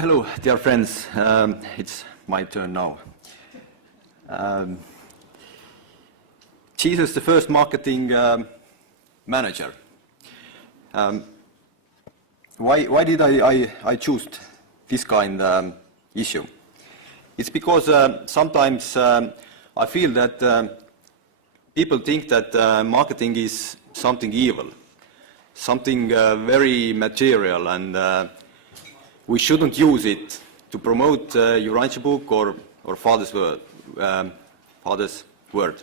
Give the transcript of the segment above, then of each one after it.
Hello, dear friends. It's my turn now. Jesus, the first marketing manager. Why did I choose this kind of issue? It's because sometimes I feel that people think that marketing is something evil, something very material, and we shouldn't use it to promote Urantia book or Father's word.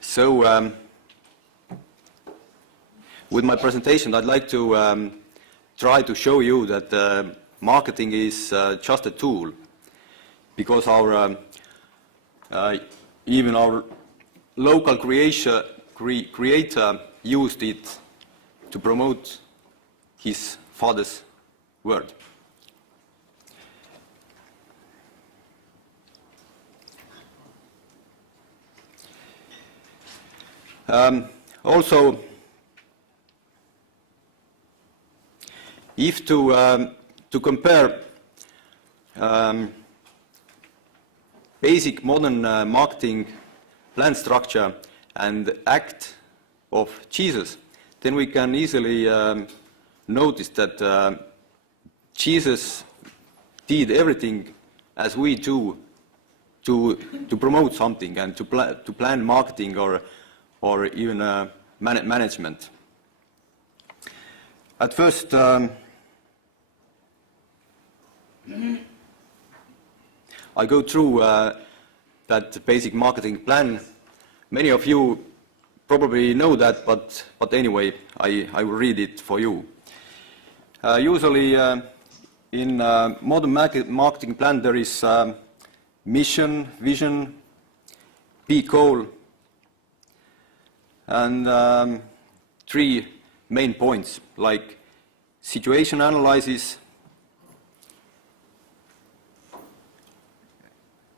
So with my presentation, I'd like to try to show you that marketing is just a tool, because even our local creator used it to promote his Father's word. Also, if to compare basic modern marketing plan structure and act of Jesus, then we can easily notice that Jesus did everything as we do to promote something and to plan marketing or even management. At first, I go through that basic marketing plan. Many of you probably know that, but anyway, I will read it for you. Usually, in modern marketing plan, there is mission, vision, peak goal, and three main points, like situation analysis,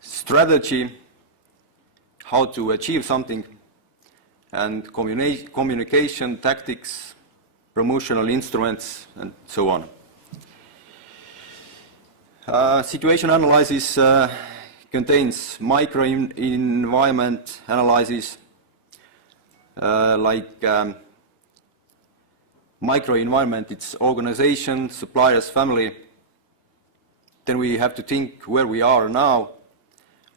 strategy, how to achieve something, and communication tactics, promotional instruments, and so on. Situation analysis contains micro-environment analysis, like micro-environment, it's organization, suppliers, family. Then we have to think where we are now,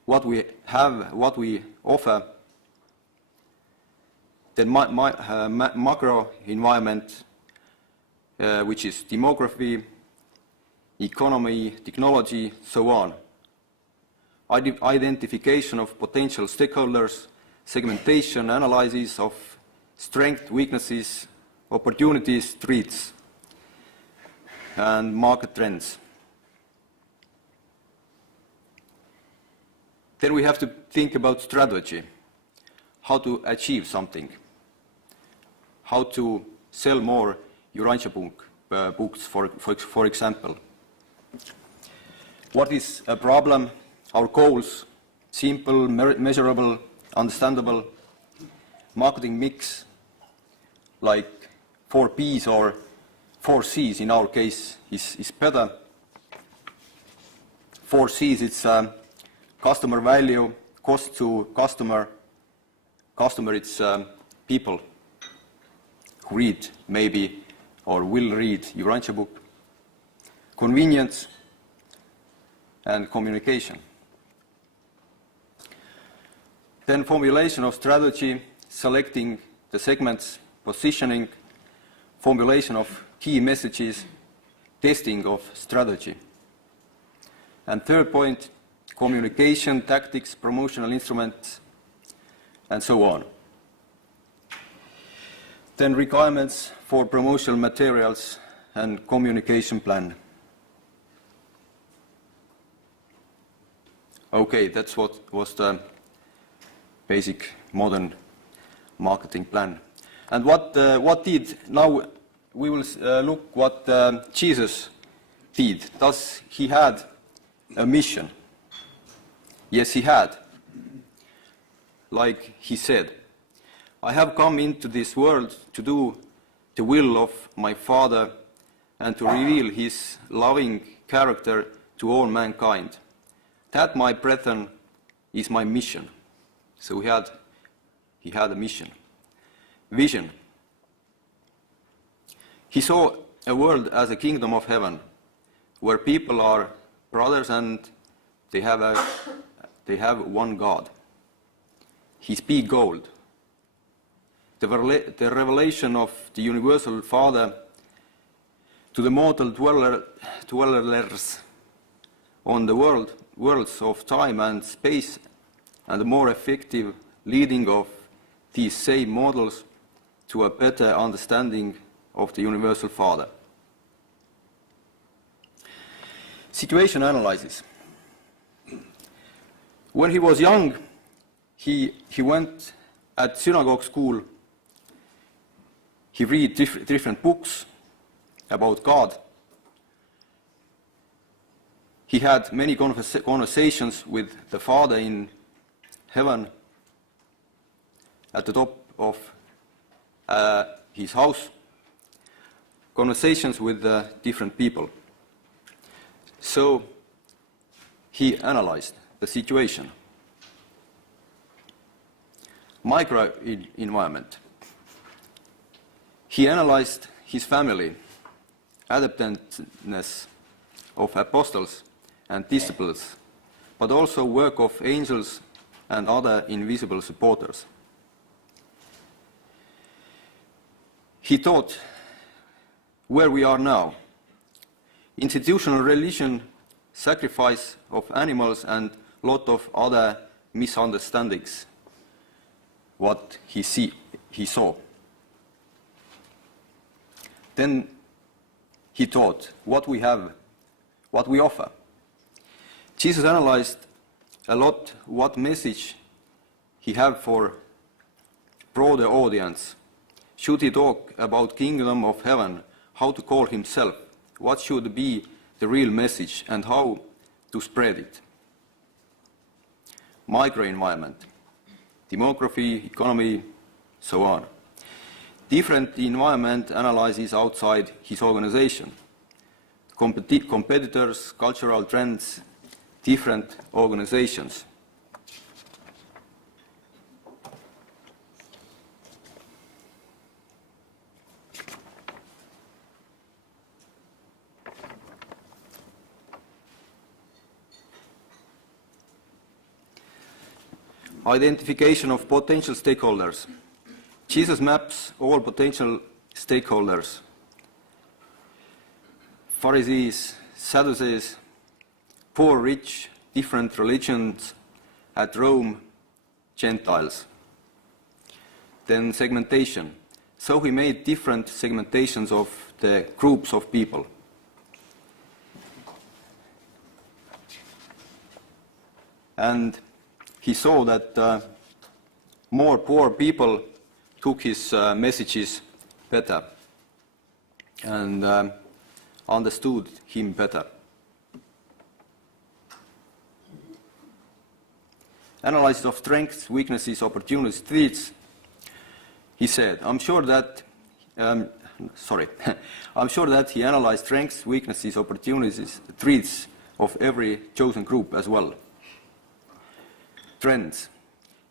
what we have, what we offer. Then macro-environment, which is demography, economy, technology, so on. Identification of potential stakeholders, segmentation, analysis of strengths, weaknesses, opportunities, threats, and market trends. Then we have to think about strategy, how to achieve something, how to sell more Urantia books, for example. What is a problem? Our goals, simple, measurable, understandable. Marketing mix, like 4 Ps or 4 Cs in our case, is better. 4 Cs, it's customer value, cost to customer. Customer, it's people who read maybe or will read Urantia book. Convenience and communication. Then formulation of strategy, selecting the segments, positioning, formulation of key messages, testing of strategy. And third point, communication, tactics, promotional instruments, and so on. Then requirements for promotional materials and communication plan. Okay, that's what was the basic modern marketing plan. And what did, now we will look what Jesus did. Does he had a mission? Yes, he had. Like he said, I have come into this world to do the will of my Father and to reveal his loving character to all mankind. That, my brethren, is my mission. So he had a mission. Vision. He saw a world as a kingdom of heaven, where people are brothers and they have one God. He speaks gold. The revelation of the universal Father to the mortal dwellers on the worlds of time and space, and the more effective leading of these same models to a better understanding of the universal Father. Situation analysis. When he was young, he went at synagogue school. He read different books about God. He had many conversations with the Father in heaven at the top of his house, conversations with different people. So he analyzed the situation. Micro-environment. He analyzed his family, adaptedness of apostles and disciples, but also work of angels and other invisible supporters. He thought where we are now. Institutional religion, sacrifice of animals, and lot of other misunderstandings, what he saw. Then he thought what we have, what we offer. Jesus analyzed a lot what message he have for broader audience. Should he talk about kingdom of heaven, how to call himself, what should be the real message, and how to spread it. Microenvironment, demography, economy, so on. Different environment analyses outside his organization. Competitors, cultural trends, different organizations. Identification of potential stakeholders. Jesus maps all potential stakeholders. Pharisees, Sadducees, poor, rich, different religions, at Rome, Gentiles. Then segmentation. So he made different segmentations of the groups of people. And he saw that more poor people took his messages better and understood him better. Analysis of strengths, weaknesses, opportunities, threats. He said, I'm sure that he analyzed strengths, weaknesses, opportunities, threats of every chosen group as well. Trends.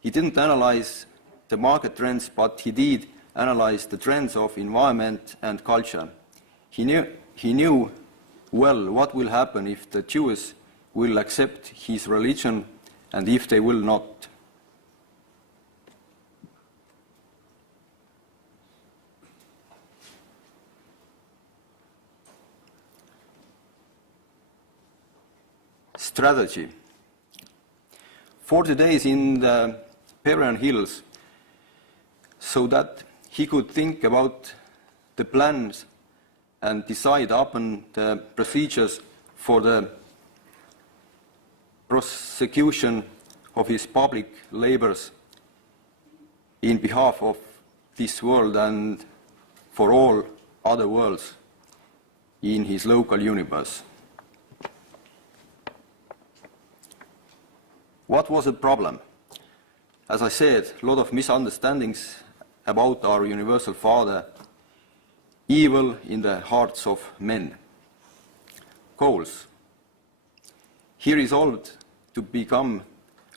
He didn't analyze the market trends, but he did analyze the trends of environment and culture. He knew well what will happen if the Jews will accept his religion and if they will not. Strategy. 40 days in the Parian Hills so that he could think about the plans and decide upon the procedures for the prosecution of his public labors in behalf of this world and for all other worlds in his local universe. What was the problem? As I said, a lot of misunderstandings about our universal Father evil in the hearts of men. Goals. He resolved to become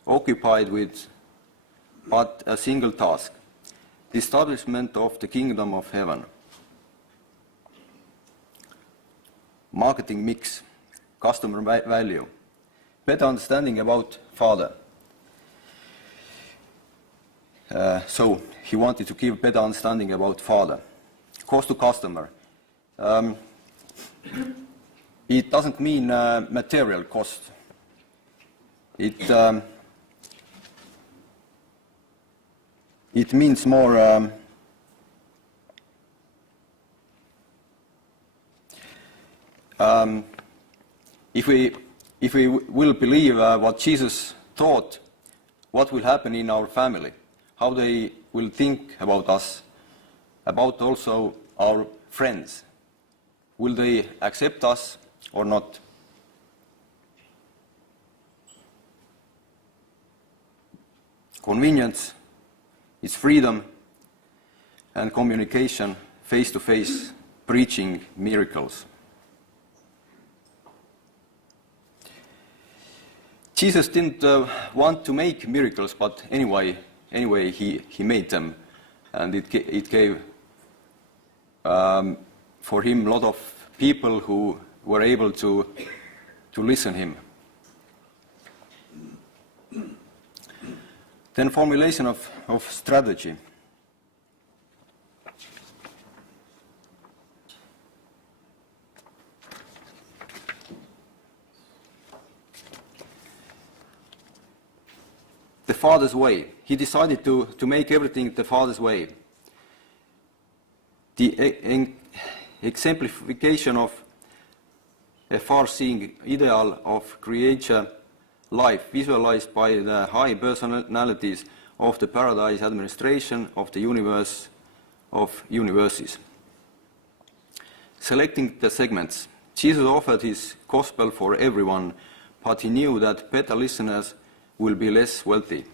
occupied with but a single task, the establishment of the kingdom of heaven. Marketing mix, customer value, better understanding about Father. So he wanted to give better understanding about Father. Cost to customer. It doesn't mean material cost. It means more if we will believe what Jesus taught, what will happen in our family, how they will think about us, about also our friends. Will they accept us or not? Convenience is freedom and communication, face-to-face, preaching miracles. Jesus didn't want to make miracles, but anyway he made them, and it gave for him a lot of people who were able to listen him. Then formulation of strategy. The Father's way. He decided to make everything the Father's way. The exemplification of a far-seeing ideal of creature life visualized by the high personalities of the paradise administration of the universe of universes. Selecting the segments. Jesus offered his gospel for everyone, but he knew that better listeners will be less wealthy.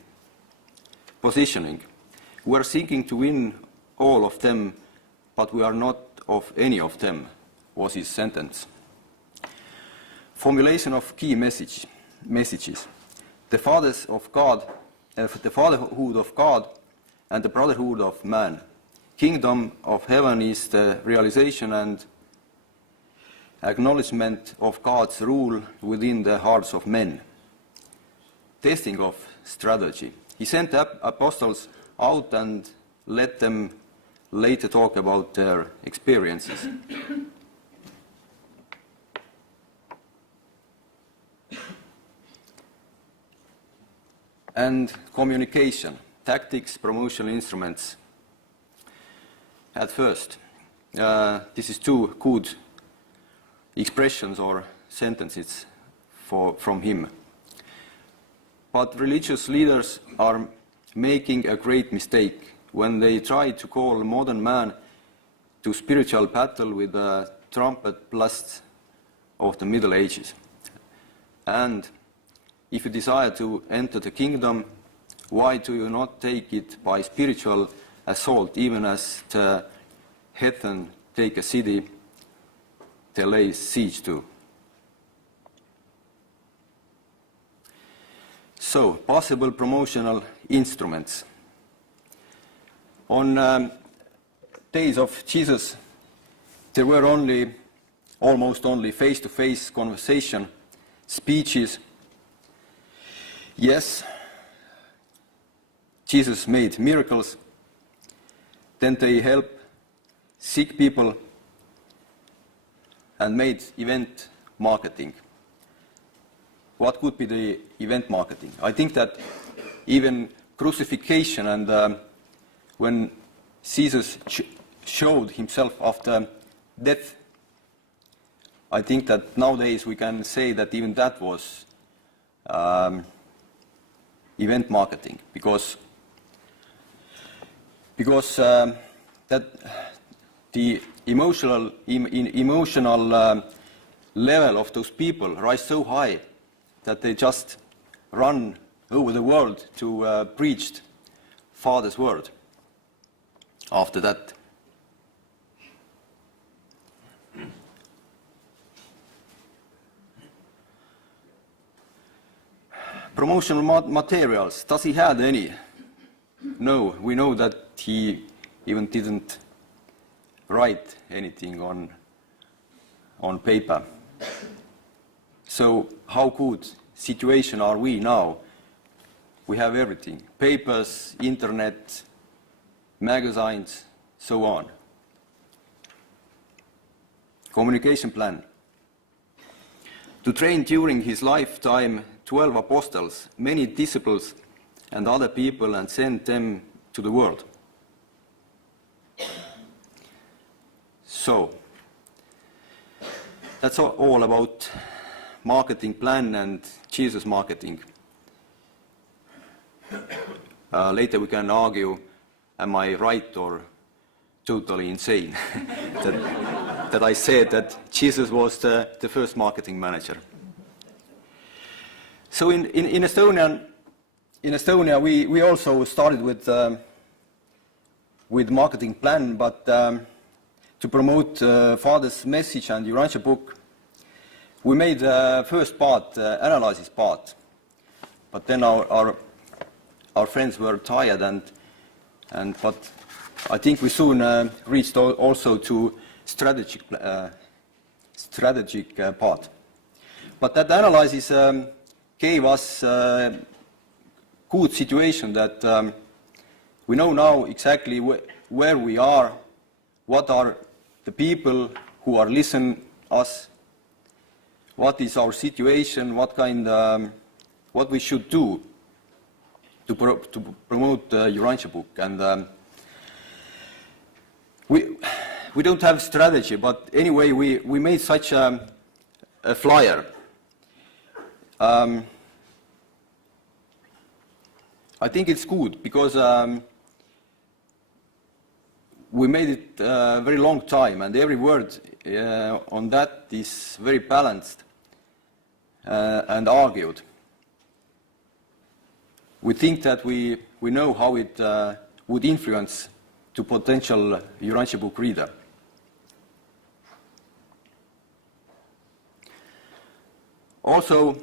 Positioning. We are seeking to win all of them, but we are not of any of them, was his sentence. Formulation of key messages. The fatherhood of God and the brotherhood of man. Kingdom of heaven is the realization and acknowledgement of God's rule within the hearts of men. Testing of strategy. He sent apostles out and let them later talk about their experiences. And communication, tactics, promotional instruments. At first, this is two good expressions or sentences from him. But religious leaders are making a great mistake when they try to call modern man to spiritual battle with the trumpet blasts of the Middle Ages. And if you desire to enter the kingdom, why do you not take it by spiritual assault, even as the heathen take a city they lay siege to? So, possible promotional instruments. On days of Jesus, there were almost only face-to-face conversation, speeches. Yes, Jesus made miracles. Then they helped sick people and made event marketing. What could be the event marketing? I think that even crucifixion and when Jesus showed himself after death, I think that nowadays we can say that even that was event marketing, because that the emotional level of those people rise so high that they just run over the world to preach Father's word after that. Promotional materials, does he have any? No, we know that he even didn't write anything on paper. So how good situation are we now? We have everything, papers, internet, magazines, so on. Communication plan. To train during his lifetime 12 apostles, many disciples and other people, and send them to the world. So, that's all about marketing plan and Jesus marketing. Later we can argue, am I right or totally insane that I said that Jesus was the first marketing manager. So in Estonia, we also started with marketing plan, but to promote Father's message and Urantia book, we made the first part, analysis part, but then our friends were tired, but I think we soon reached also to strategic part. But that analysis gave us good situation that we know now exactly where we are, what are the people who are listening us, what is our situation, what we should do to promote the Urantia book. And we don't have strategy, but anyway, we made such a flyer. I think it's good because we made it a very long time, and every word on that is very balanced and argued. We think that we know how it would influence to potential Urantia book reader. Also,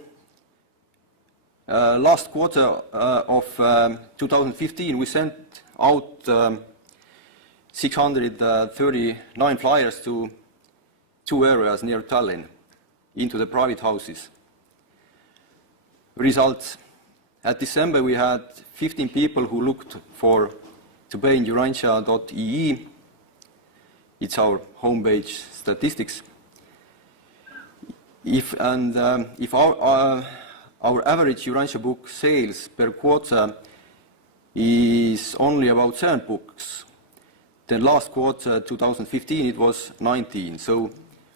last quarter of 2015, we sent out 639 flyers to 2 areas near Tallinn, into the private houses. Results. At December, we had 15 people who looked to pay in urantia.ee. It's our homepage statistics. If our average Urantia book sales per quarter is only about 7 books, then last quarter, 2015, it was 19. So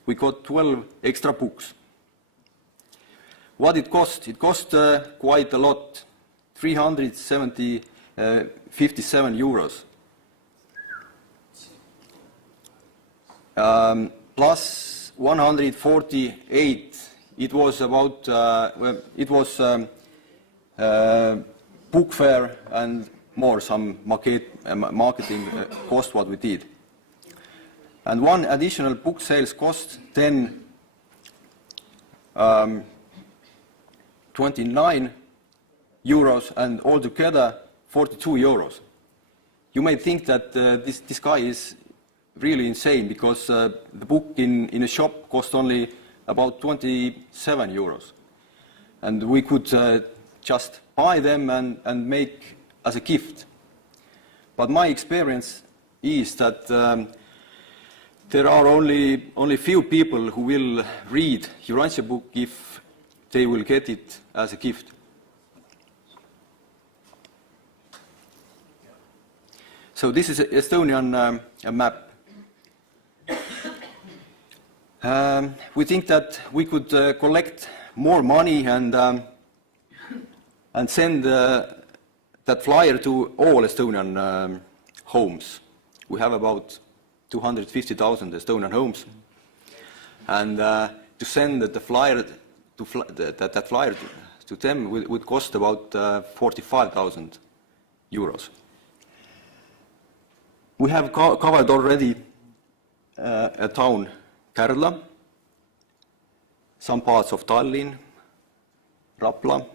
we got 12 extra books. What it cost? It cost quite a lot, 357 euros. Plus 148, it was about, book fair and more, some marketing cost what we did. And one additional book sales cost, then 29 euros, and altogether 42 euros. You may think that this guy is really insane because the book in a shop cost only about 27 euros. And we could just buy them and make as a gift. But my experience is that there are only few people who will read Urantia book if they will get it as a gift. So this is an Estonian map. We think that we could collect more money and send that flyer to all Estonian homes. We have about 250,000 Estonian homes, and to send the flyer that flyer to them would cost about 45,000 euros. We have covered already a town, Kardla, some parts of Tallinn, Rapla,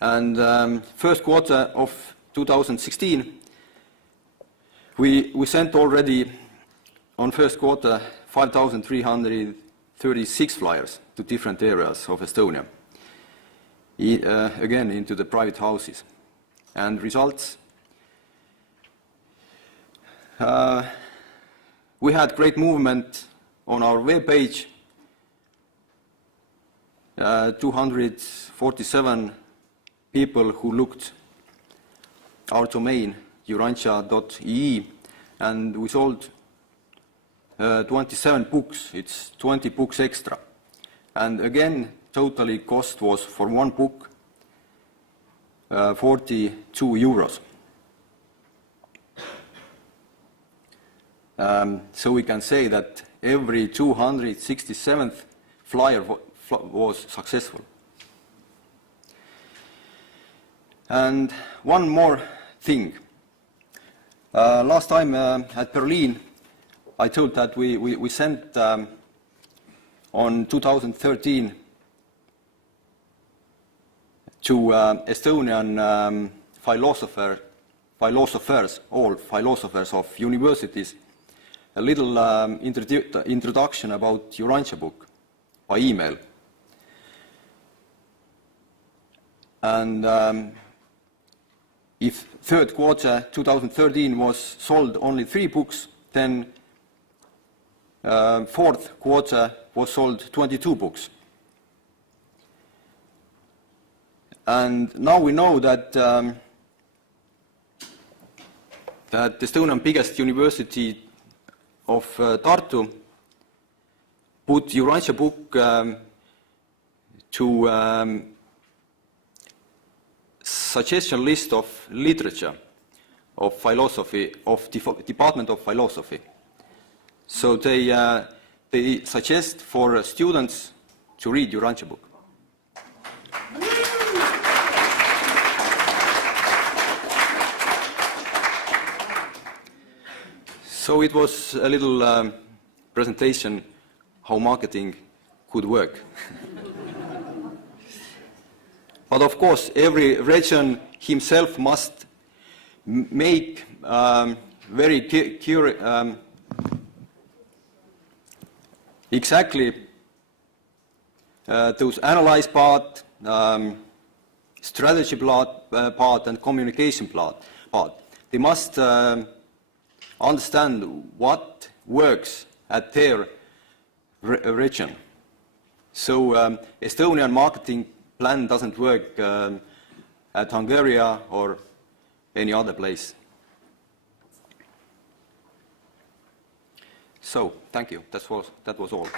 And first quarter of 2016, we sent already on first quarter 5,336 flyers to different areas of Estonia, again into the private houses. And results? We had great movement on our web page. 247 people who looked our domain, urantia.ee, and we sold 27 books. It's 20 books extra. And again, totally cost was for one book 42 euros. So we can say that every 267th flyer was successful. And one more thing. Last time at Berlin, I told that we sent on 2013 to Estonian philosophers, all philosophers of universities, a little introduction about Urantia book by email. And if third quarter 2013 was sold only 3 books, then fourth quarter was sold 22 books. And now we know that that the Estonian biggest university of Tartu put Urantia book to suggestion list of literature of philosophy of Department of Philosophy. So they suggest for students to read Urantia book. So it was a little presentation how marketing could work. But of course, every region himself must make very exactly those analyze part, strategy part, and communication part. They must understand what works at their region. So Estonian marketing plan doesn't work at Hungary or any other place. So, thank you. That was all.